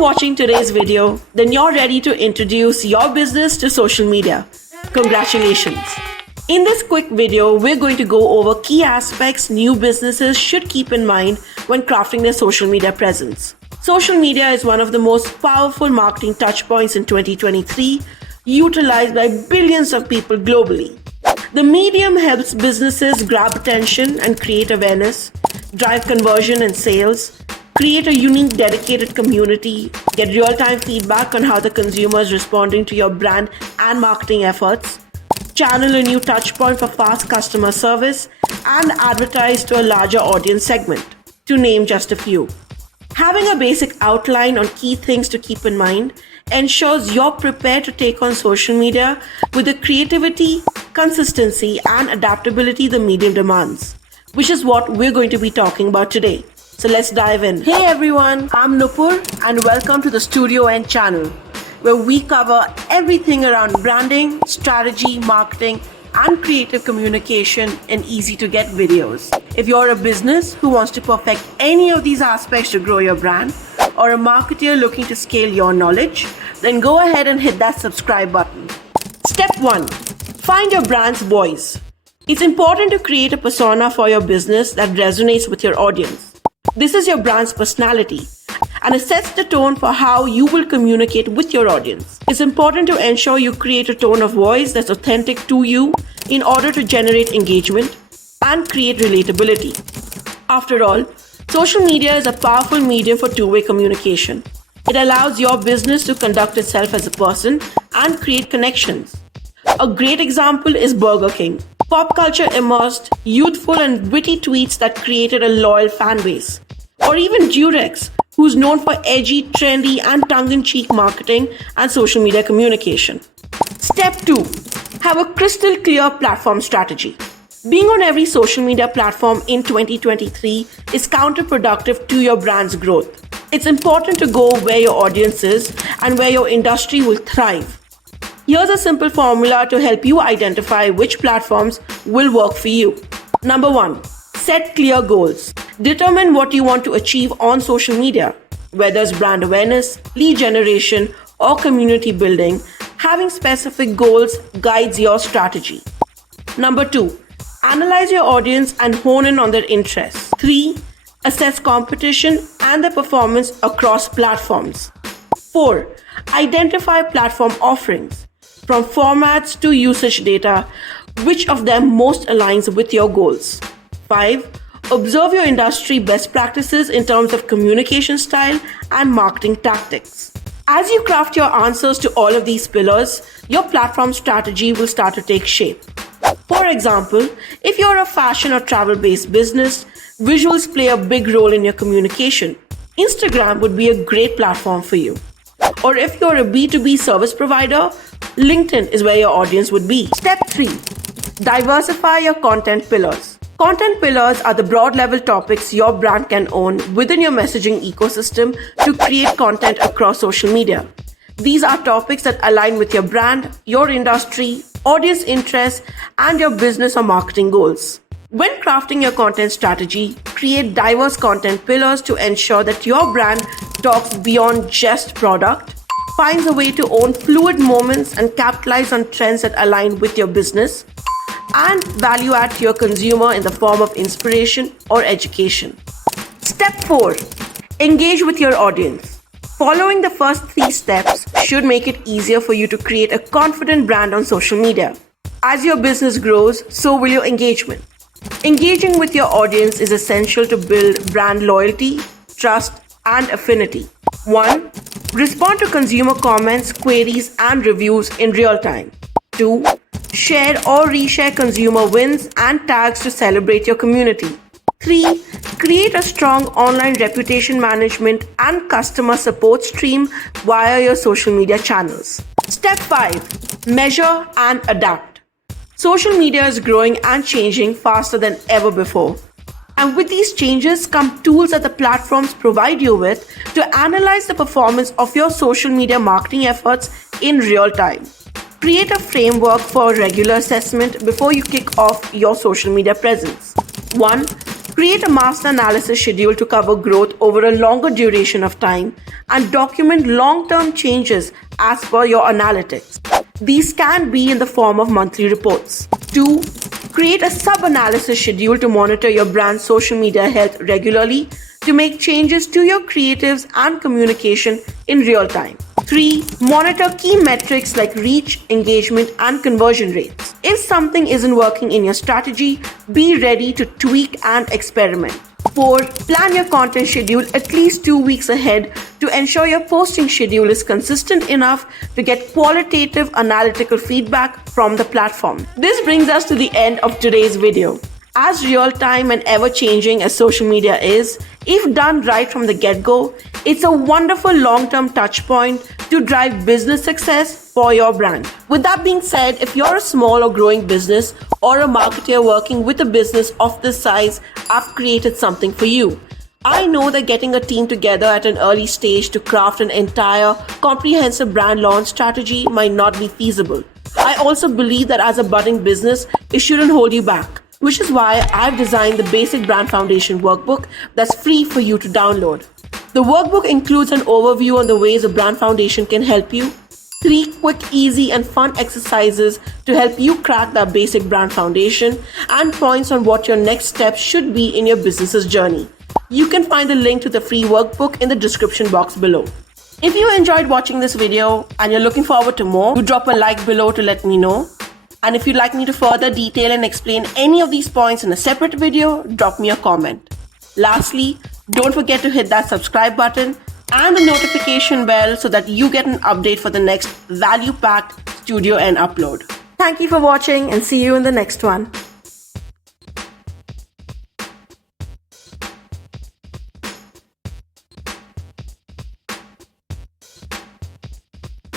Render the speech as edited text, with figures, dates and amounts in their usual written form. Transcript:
watching today's video, then you're ready to introduce your business to social media. Congratulations! In this quick video, we're going to go over key aspects new businesses should keep in mind when crafting their social media presence. Social media is one of the most powerful marketing touchpoints in 2023, utilized by billions of people globally. The medium helps businesses grab attention and create awareness, drive conversion and sales, create a unique dedicated community, get real-time feedback on how the consumer is responding to your brand and marketing efforts, channel a new touchpoint for fast customer service, and advertise to a larger audience segment, to name just a few. Having a basic outline on key things to keep in mind ensures you're prepared to take on social media with the creativity, consistency, and adaptability the medium demands, which is what we're going to be talking about today. So let's dive in. Hey everyone, I'm Nupur and welcome to the Studio N channel, where we cover everything around branding, strategy, marketing, and creative communication in easy to get videos. If you're a business who wants to perfect any of these aspects to grow your brand, or a marketer looking to scale your knowledge, then go ahead and hit that subscribe button. Step 1. Find your brand's voice. It's important to create a persona for your business that resonates with your audience. This is your brand's personality, and it sets the tone for how you will communicate with your audience. It's important to ensure you create a tone of voice that's authentic to you in order to generate engagement and create relatability. After all, social media is a powerful medium for two-way communication. It allows your business to conduct itself as a person and create connections. A great example is Burger King. Pop culture immersed, youthful and witty tweets that created a loyal fan base. Or even Durex, who's known for edgy, trendy and tongue-in-cheek marketing and social media communication. Step 2. Have a crystal clear platform strategy. Being on every social media platform in 2023 is counterproductive to your brand's growth. It's important to go where your audience is and where your industry will thrive. Here's a simple formula to help you identify which platforms will work for you. Number 1. Set clear goals. Determine what you want to achieve on social media. Whether it's brand awareness, lead generation, or community building, having specific goals guides your strategy. Number 2. Analyze your audience and hone in on their interests. 3. Assess competition and their performance across platforms. 4. Identify platform offerings. From formats to usage data, which of them most aligns with your goals. 5. Observe your industry best practices in terms of communication style and marketing tactics. As you craft your answers to all of these pillars, your platform strategy will start to take shape. For example, if you're a fashion or travel-based business, visuals play a big role in your communication. Instagram would be a great platform for you. Or if you're a B2B service provider, LinkedIn is where your audience would be. Step 3. Diversify your content pillars. Content pillars are the broad level topics your brand can own within your messaging ecosystem to create content across social media. These are topics that align with your brand, your industry, audience interests, and your business or marketing goals. When crafting your content strategy, create diverse content pillars to ensure that your brand talks beyond just product, finds a way to own fluid moments and capitalize on trends that align with your business, and value add to your consumer in the form of inspiration or education. Step 4. Engage with your audience. Following the first 3 steps should make it easier for you to create a confident brand on social media. As your business grows, so will your engagement. Engaging with your audience is essential to build brand loyalty, trust, and affinity. 1. Respond to consumer comments, queries, and reviews in real time. 2. Share or reshare consumer wins and tags to celebrate your community. 3. Create a strong online reputation management and customer support stream via your social media channels. Step 5. Measure and adapt. Social media is growing and changing faster than ever before. And with these changes come tools that the platforms provide you with to analyze the performance of your social media marketing efforts in real time. Create a framework for regular assessment before you kick off your social media presence. 1. Create a master analysis schedule to cover growth over a longer duration of time and document long-term changes as per your analytics. These can be in the form of monthly reports. 2. Create a sub-analysis schedule to monitor your brand's social media health regularly to make changes to your creatives and communication in real time. 3. Monitor key metrics like reach, engagement, and conversion rates. If something isn't working in your strategy, be ready to tweak and experiment. 4. Plan your content schedule at least 2 weeks ahead to ensure your posting schedule is consistent enough to get qualitative analytical feedback from the platform. This brings us to the end of today's video. As real-time and ever-changing as social media is, if done right from the get-go, it's a wonderful long-term touch point to drive business success for your brand. With that being said, if you're a small or growing business or a marketer working with a business of this size, I've created something for you. I know that getting a team together at an early stage to craft an entire comprehensive brand launch strategy might not be feasible. I also believe that as a budding business, it shouldn't hold you back, which is why I've designed the Basic Brand Foundation workbook that's free for you to download. The workbook includes an overview on the ways a brand foundation can help you, 3 quick, easy, and fun exercises to help you crack that basic brand foundation, and points on what your next step should be in your business's journey. You can find the link to the free workbook in the description box below. If you enjoyed watching this video and you're looking forward to more, do drop a like below to let me know. And if you'd like me to further detail and explain any of these points in a separate video, drop me a comment. Lastly, don't forget to hit that subscribe button and the notification bell so that you get an update for the next value-packed Studio N upload. Thank you for watching and see you in the next one.